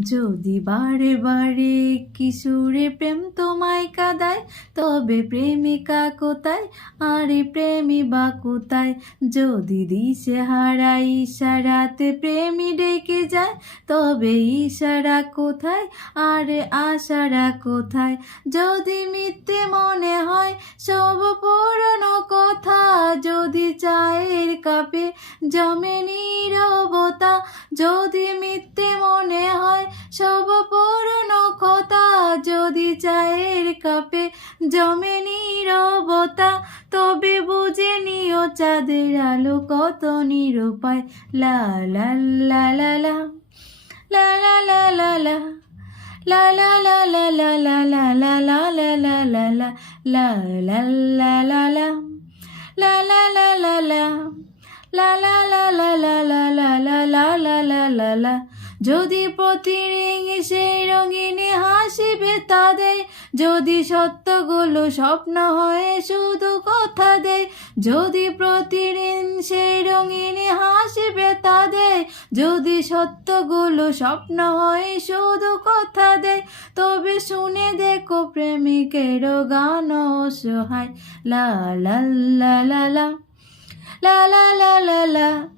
যদি বারে বারে কিশোরে প্রেম তোমায় কাদায়, তবে প্রেমিকা কোথায়? আরে প্রেমী বা কোথায়? যদি দিশে হারাই ইশারাতে প্রেমী ডেকে যায়, তবে ইশারা কোথায়? আরে আশারা কোথায়? যদি মিথ্যে মনে হয়, সব পুরনো কথা যদি কাপে জমে নীরবতা যদি মিথ্যে মনে হয় সব পুরনো কথা যদি চায়ের কাপে জমে নীরবতা তবে বুঝে নিও চাঁদের আলো কত নিরুপায় লা লা লা লা লা লা লা লা লা লা La la la la la la la la la La la la la la যদি প্রতি সেই রঙিনে হাসিবে তাদের যদি সত্যগুলো স্বপ্ন হয়ে শুধু কথা দেয়, যদি প্রতিদিন সেই রঙিনে হাসিবে তাদের যদি সত্যগুলো স্বপ্ন হয়ে শুধু কথা দেয়, তবে শুনে দেখো প্রেমিকের গান সহায় লা লা লা লা। লা লা লা লা লা।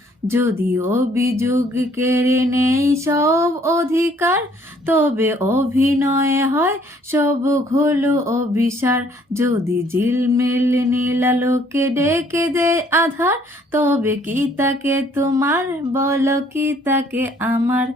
la যদি অভিযোগ কেড়ে নেই সব অধিকার, তবে অভিনয়ে হয় সব হলো অবিচার যদি ঝিলমিল নীলালোকে ডেকে দেয় আধার, তবে কি তাকে তোমার? বলো কি তাকে আমার?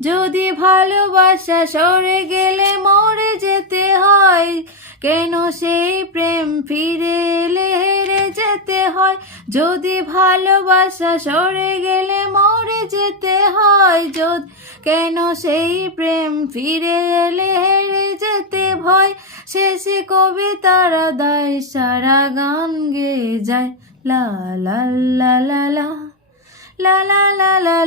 যদি ভালোবাসা সরে গেলে মরে যেতে হয়, কেন সেই প্রেম ফিরে এলে হেরে যেতে হয়? যদি ভালোবাসা সরে গেলে মরে যেতে হয়, যদি কেন সেই প্রেম ফিরে এলে হেরে যেতে ভয়? শেষে কবিতারা দায় সারা গান গেয়ে যায় লা লা লা লা লা লা লা লা লা লা।